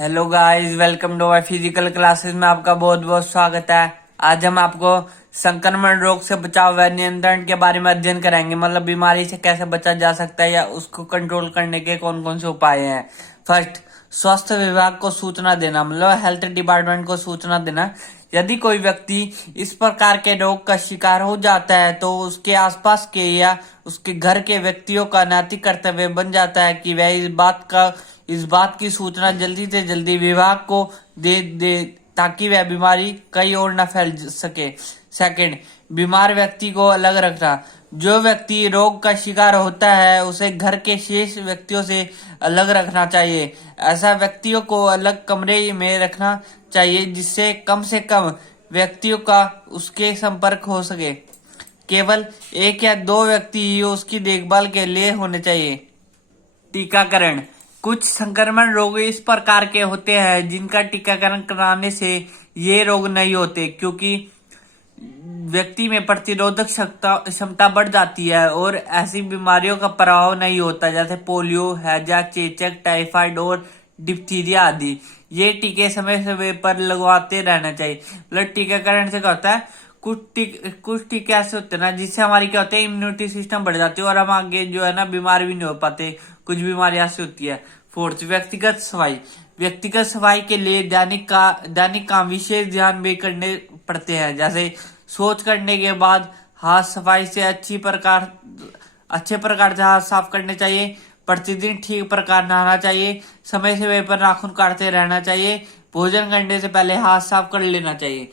Hello guys, welcome to my physical classes में आपका बहुत बहुत स्वागत है। आज हम आपको संक्रमण रोग से बचाव व नियंत्रण के बारे में अध्ययन करेंगे। मतलब बीमारी से कैसे बचा जा सकता है या उसको कंट्रोल करने के कौन कौन से उपाय हैं। फर्स्ट, स्वास्थ्य विभाग को सूचना देना, मतलब हेल्थ डिपार्टमेंट को सूचना देना। यदि कोई व्यक्ति इस प्रकार के रोग का शिकार हो जाता है तो उसके आसपास के या उसके घर के व्यक्तियों का नैतिक कर्तव्य बन जाता है कि वह इस बात की सूचना जल्दी से जल्दी विभाग को दे ताकि वह बीमारी कहीं और न फैल सके। सेकंड, बीमार व्यक्ति को अलग रखना। जो व्यक्ति रोग का शिकार होता है उसे घर के शेष व्यक्तियों से अलग रखना चाहिए। ऐसा व्यक्तियों को अलग कमरे में रखना चाहिए जिससे कम से कम व्यक्तियों का उसके संपर्क हो सके। केवल एक या दो व्यक्ति ही उसकी देखभाल के लिए होने चाहिए। टीकाकरण। कुछ संक्रमण रोग इस प्रकार के होते हैं जिनका टीकाकरण कराने से ये रोग नहीं होते, क्योंकि व्यक्ति में प्रतिरोधक क्षमता बढ़ जाती है और ऐसी बीमारियों का प्रभाव नहीं होता, जैसे पोलियो, हैजा, चेचक, टाइफाइड और डिप्थीरिया आदि। ये टीके समय समय पर लगवाते रहना चाहिए। मतलब टीकाकरण से क्या होता है, कुछ टीके ऐसे होते हैं ना जिससे हमारी क्या होता है, इम्यूनिटी सिस्टम बढ़ जाती है और हम आगे जो है ना बीमार भी नहीं हो पाते। कुछ बीमारी ऐसी होती है। फोर्थ, व्यक्तिगत सफाई। व्यक्तिगत सफाई के लिए दैनिक काम विशेष ध्यान भी करने पड़ते हैं, जैसे शौच करने के बाद हाथ सफाई से अच्छे प्रकार से हाथ साफ करने चाहिए। प्रतिदिन ठीक प्रकार नहाना चाहिए। समय समय पर नाखून काटते रहना चाहिए। भोजन करने से पहले हाथ साफ कर लेना चाहिए।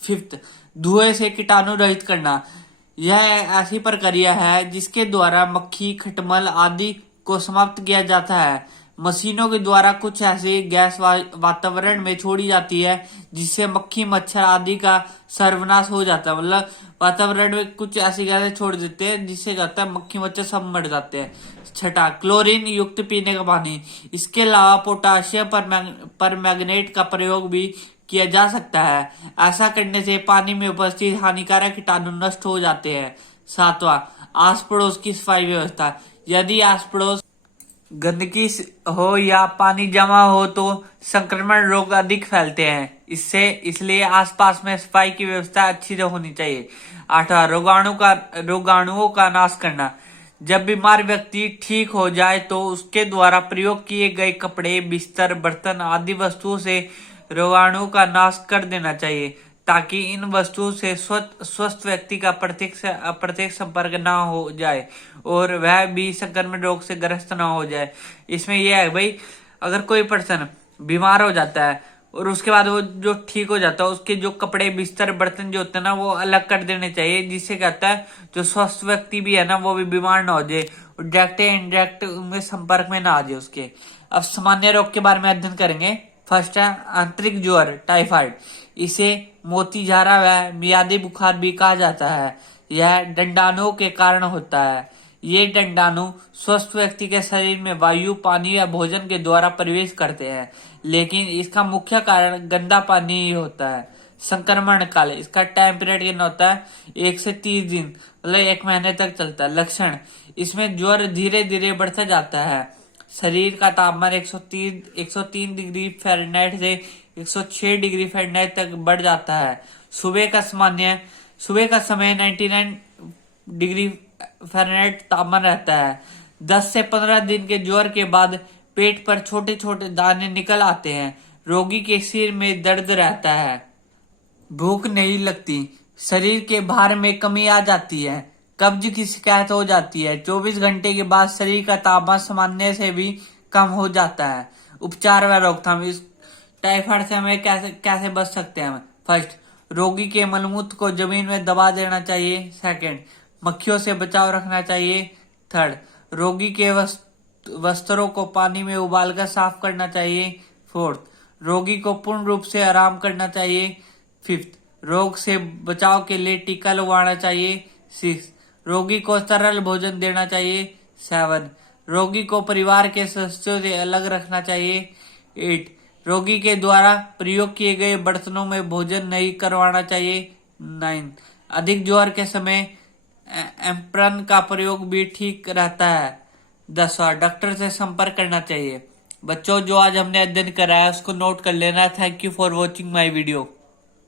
फिफ्थ, धुएं से कीटाणु रहित करना। यह ऐसी प्रक्रिया है जिसके द्वारा मक्खी, खटमल आदि को समाप्त किया जाता है। मशीनों के द्वारा कुछ ऐसी गैस वातावरण में छोड़ी जाती है जिससे मक्खी, मच्छर आदि का सर्वनाश हो जाता है। मतलब वातावरण में कुछ ऐसी गैसें छोड़ देते हैं जिससे क्या होता है, मक्खी मच्छर सब मर जाते हैं। छठा, क्लोरीन युक्त पीने का पानी। इसके अलावा पोटाशियम पर मैग्नेट का प्रयोग भी किया जा सकता है। ऐसा करने से पानी में उपस्थित हानिकारक कीटाणु नष्ट हो जाते हैं। सातवां, आस पड़ोस की सफाई व्यवस्था। यदि आस पड़ोस गंदगी हो या पानी जमा हो तो संक्रमण रोग अधिक फैलते हैं। इसलिए आसपास में सफाई की व्यवस्था अच्छी होनी चाहिए। आठवां, रोगाणुओं का नाश करना। जब बीमार व्यक्ति ठीक हो जाए तो उसके द्वारा प्रयोग किए गए कपड़े, बिस्तर, बर्तन आदि वस्तुओं से रोगाणु का नाश कर देना चाहिए, ताकि इन वस्तुओं से स्वस्थ व्यक्ति का प्रत्येक संपर्क ना हो जाए और वह भी संक्रमण रोग से ग्रस्त ना हो जाए। इसमें यह है भाई, अगर कोई पर्सन बीमार हो जाता है और उसके बाद वो जो ठीक हो जाता है, उसके जो कपड़े, बिस्तर, बर्तन जो होते हैं ना वो अलग कर देने चाहिए, जिससे क्या होता है, जो स्वस्थ व्यक्ति भी है ना वो भी बीमार ना हो जाए और डायरेक्ट या इनडायरेक्ट उनके संपर्क में ना आ जाए उसके। अब सामान्य रोग के बारे में अध्ययन करेंगे। फर्स्ट है आंतरिक ज्वर, टाइफाइड। इसे मोतीझारा व मियादी बुखार भी कहा जाता है। यह डंडाणुओं के कारण होता है। ये डंडाणु स्वस्थ व्यक्ति के शरीर में वायु, पानी या भोजन के द्वारा प्रवेश करते हैं, लेकिन इसका मुख्य कारण गंदा पानी ही होता है। संक्रमण काल, इसका टाइम पीरियड कितना होता है, 1 से 30 दिन, मतलब 1 महीने तक चलता है। लक्षण, इसमें ज्वर धीरे धीरे बढ़ता जाता है। शरीर का तापमान 103 डिग्री फ़ारेनहाइट से 106 डिग्री फ़ारेनहाइट तक बढ़ जाता है। सुबह का समय 99 डिग्री फ़ारेनहाइट तापमान रहता है। 10 से 15 दिन के ज्वर के बाद पेट पर छोटे छोटे दाने निकल आते हैं। रोगी के सिर में दर्द रहता है। भूख नहीं लगती। शरीर के भार में कमी आ जाती है। कब्ज की शिकायत हो जाती है। 24 घंटे के बाद शरीर का तापमान सामान्य से भी कम हो जाता है। उपचार व रोकथाम, इस टाइफाइड से हमें कैसे बच सकते हैं। फर्स्ट, रोगी के मलमूत्र को जमीन में दबा देना चाहिए। सेकंड, मक्खियों से बचाव रखना चाहिए। थर्ड, रोगी के वस्त्रों को पानी में उबालकर साफ करना चाहिए। फोर्थ, रोगी को पूर्ण रूप से आराम करना चाहिए। फिफ्थ, रोग से बचाव के लिए टीका लगवाना चाहिए। सिक्स, रोगी को तरल भोजन देना चाहिए। 7, रोगी को परिवार के सदस्यों से अलग रखना चाहिए। 8, रोगी के द्वारा प्रयोग किए गए बर्तनों में भोजन नहीं करवाना चाहिए। 9, अधिक ज्वर के समय एम्प्रन का प्रयोग भी ठीक रहता है। 10वां, डॉक्टर से संपर्क करना चाहिए। बच्चों जो आज हमने अध्ययन करा है उसको नोट कर लेना। Thank you for watching my video.